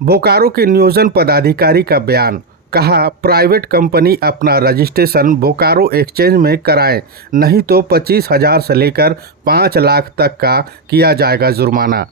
बोकारो के नियोजन पदाधिकारी का बयान। कहा, प्राइवेट कंपनी अपना रजिस्ट्रेशन बोकारो एक्सचेंज में कराएं, नहीं तो 25,000 से लेकर 5 लाख तक का किया जाएगा जुर्माना।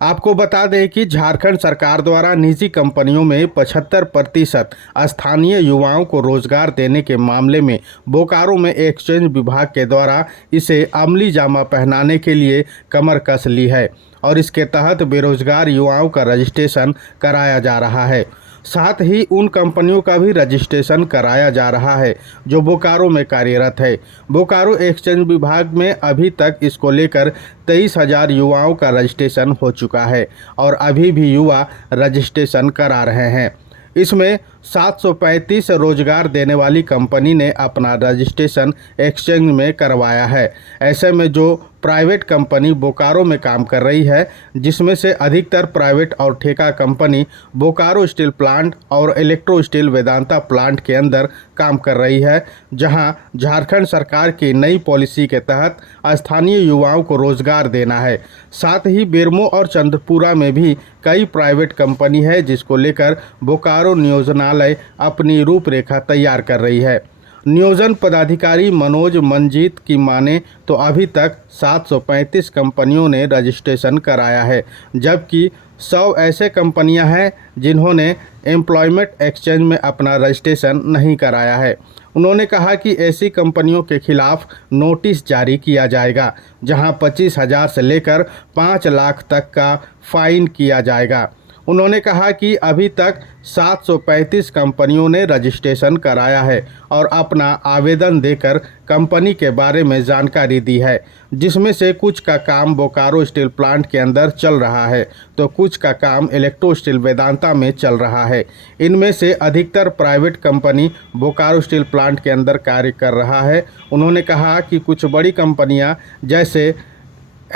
आपको बता दें कि झारखंड सरकार द्वारा निजी कंपनियों में 75% स्थानीय युवाओं को रोजगार देने के मामले में बोकारो में एक्सचेंज विभाग के द्वारा इसे अमली जामा पहनाने के लिए कमर कस ली है और इसके तहत बेरोजगार युवाओं का रजिस्ट्रेशन कराया जा रहा है। साथ ही उन कंपनियों का भी रजिस्ट्रेशन कराया जा रहा है जो बोकारो में कार्यरत है। बोकारो एक्सचेंज विभाग में अभी तक इसको लेकर 23,000 युवाओं का रजिस्ट्रेशन हो चुका है और अभी भी युवा रजिस्ट्रेशन करा रहे हैं। इसमें 735 रोजगार देने वाली कंपनी ने अपना रजिस्ट्रेशन एक्सचेंज में करवाया है। ऐसे में जो प्राइवेट कंपनी बोकारो में काम कर रही है, जिसमें से अधिकतर प्राइवेट और ठेका कंपनी बोकारो स्टील प्लांट और इलेक्ट्रो स्टील वेदांता प्लांट के अंदर काम कर रही है, जहां झारखंड सरकार की नई पॉलिसी के तहत स्थानीय युवाओं को रोजगार देना है। साथ ही बेरमो और चंद्रपुरा में भी कई प्राइवेट कंपनी है, जिसको लेकर बोकारो नियोजनालय अपनी रूपरेखा तैयार कर रही है। नियोजन पदाधिकारी मनोज मंजीत की माने तो अभी तक 735 कंपनियों ने रजिस्ट्रेशन कराया है, जबकि 100 ऐसे कंपनियां हैं जिन्होंने एम्प्लॉयमेंट एक्सचेंज में अपना रजिस्ट्रेशन नहीं कराया है। उन्होंने कहा कि ऐसी कंपनियों के खिलाफ नोटिस जारी किया जाएगा, जहां 25,000 से लेकर 5 लाख तक का फाइन किया जाएगा। उन्होंने कहा कि अभी तक 735 कंपनियों ने रजिस्ट्रेशन कराया है और अपना आवेदन देकर कंपनी के बारे में जानकारी दी है, जिसमें से कुछ का काम बोकारो स्टील प्लांट के अंदर चल रहा है तो कुछ का काम इलेक्ट्रो स्टील वेदांता में चल रहा है। इनमें से अधिकतर private company Bokaro steel plant के अंदर कार्य कर रहा है। उन्होंने कहा कि कुछ बड़ी कंपनियां जैसे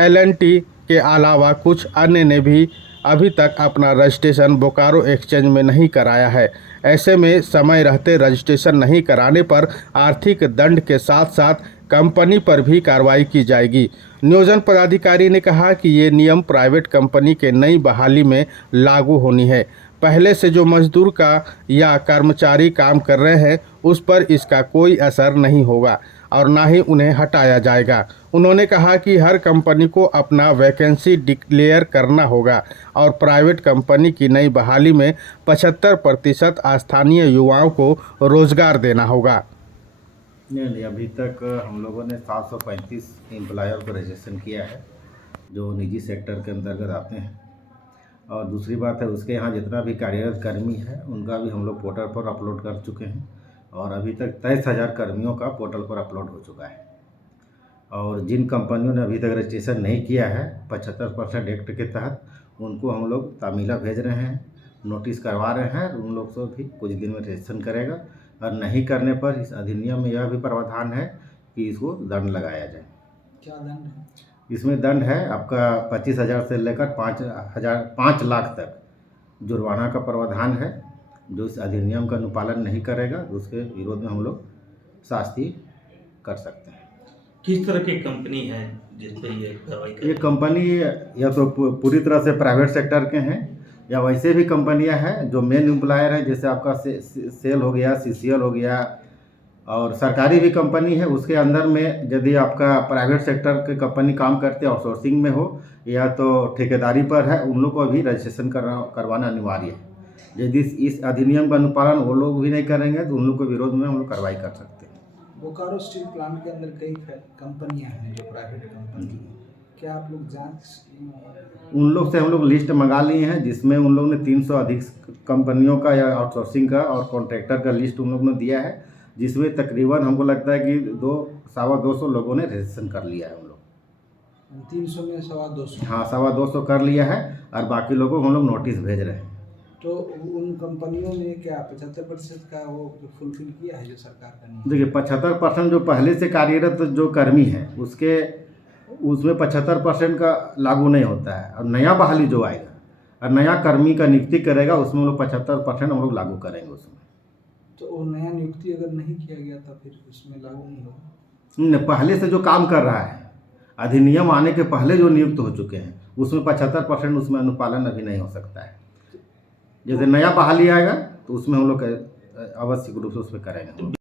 L&T के अलावा कुछ अन्य ने भी अभी तक अपना रजिस्ट्रेशन बोकारो एक्सचेंज में नहीं कराया है। ऐसे में समय रहते रजिस्ट्रेशन नहीं कराने पर आर्थिक दंड के साथ साथ कंपनी पर भी कार्रवाई की जाएगी। नियोजन पदाधिकारी ने कहा कि ये नियम प्राइवेट कंपनी के नई बहाली में लागू होनी है। पहले से जो मजदूर का या कर्मचारी काम कर रहे हैं उस पर इसका कोई असर नहीं होगा और ना ही उन्हें हटाया जाएगा। उन्होंने कहा कि हर कंपनी को अपना वैकेंसी डिक्लेयर करना होगा और प्राइवेट कंपनी की नई बहाली में 75% स्थानीय युवाओं को रोजगार देना होगा। नहीं, अभी तक हम लोगों ने 735 एम्प्लॉयर को रजिस्ट्रेशन किया है जो निजी सेक्टर के अंतर्गत आते हैं। और दूसरी बात है, उसके यहाँ जितना भी कार्यरत कर्मी है उनका भी हम लोग पोर्टल पर अपलोड कर चुके हैं और अभी तक 23,000 कर्मियों का पोर्टल पर अपलोड हो चुका है। और जिन कंपनियों ने अभी तक रजिस्ट्रेशन नहीं किया है 75% एक्ट के तहत, उनको हम लोग तामीला भेज रहे हैं, नोटिस करवा रहे हैं। उन लोग से भी कुछ दिन में रजिस्ट्रेशन करेगा और नहीं करने पर इस अधिनियम में यह भी प्रावधान है कि इसको दंड लगाया जाए। क्या दंड है? इसमें दंड है आपका 25,000 से लेकर 5 लाख तक जुर्माना का प्रावधान है। जो इस अधिनियम का अनुपालन नहीं करेगा तो उसके विरोध में हम लोग शास्ति कर सकते हैं। किस तरह की कंपनी है जिस पे ये कार्रवाई ये कंपनी या तो पूरी तरह से प्राइवेट सेक्टर के हैं या वैसे भी कंपनियां हैं जो मेन एम्प्लॉयर हैं, जैसे आपका सेल हो गया, CCL हो गया, और सरकारी भी कंपनी है। उसके अंदर में यदि आपका प्राइवेट सेक्टर के कंपनी काम करते हैं, आउटसोर्सिंग में हो या तो ठेकेदारी पर है, उन लोग को भी रजिस्ट्रेशन करवाना अनिवार्य है। यदि इस अधिनियम का अनुपालन वो लोग भी नहीं करेंगे तो उन लोग के विरोध में हम लोग कार्रवाई कर सकते हैं। बोकारो स्टील प्लांट के अंदर कई कंपनियां हैं जो प्राइवेट कंपनी हैं, क्या आप लोग जांच उन लोग से हम लोग लिस्ट मंगा लिए हैं, जिसमें उन लोग ने 300 अधिक कंपनियों का या आउटसोर्सिंग का और कॉन्ट्रैक्टर का लिस्ट उन लोग ने दिया है, जिसमें तकरीबन हमको लगता है कि 200 लोगों ने रजिस्ट्रेशन कर लिया है। हम लोग 300 में 250। हाँ, 250 कर लिया है और बाकी लोगों को हम लोग नोटिस भेज रहे हैं। तो उन कंपनियों ने क्या 75% का वो फुलफिल किया है जो सरकार का नियम? देखिए, 75% जो पहले से कार्यरत जो कर्मी है उसमें 75% का लागू नहीं होता है। और नया बहाली जो आएगा और नया कर्मी का नियुक्ति करेगा उसमें हम लोग 75% हम लोग लागू करेंगे उसमें। तो वो नया नियुक्ति अगर नहीं किया गया तो फिर उसमें लागू नहीं होगा? पहले से जो काम कर रहा है, अधिनियम आने के पहले जो नियुक्त हो चुके हैं उसमें 75% उसमें अनुपालन अभी नहीं हो सकता है। जैसे नया बहाली आएगा तो उसमें हम लोग अवश्य रूप से उसमें करेंगे हम लोग।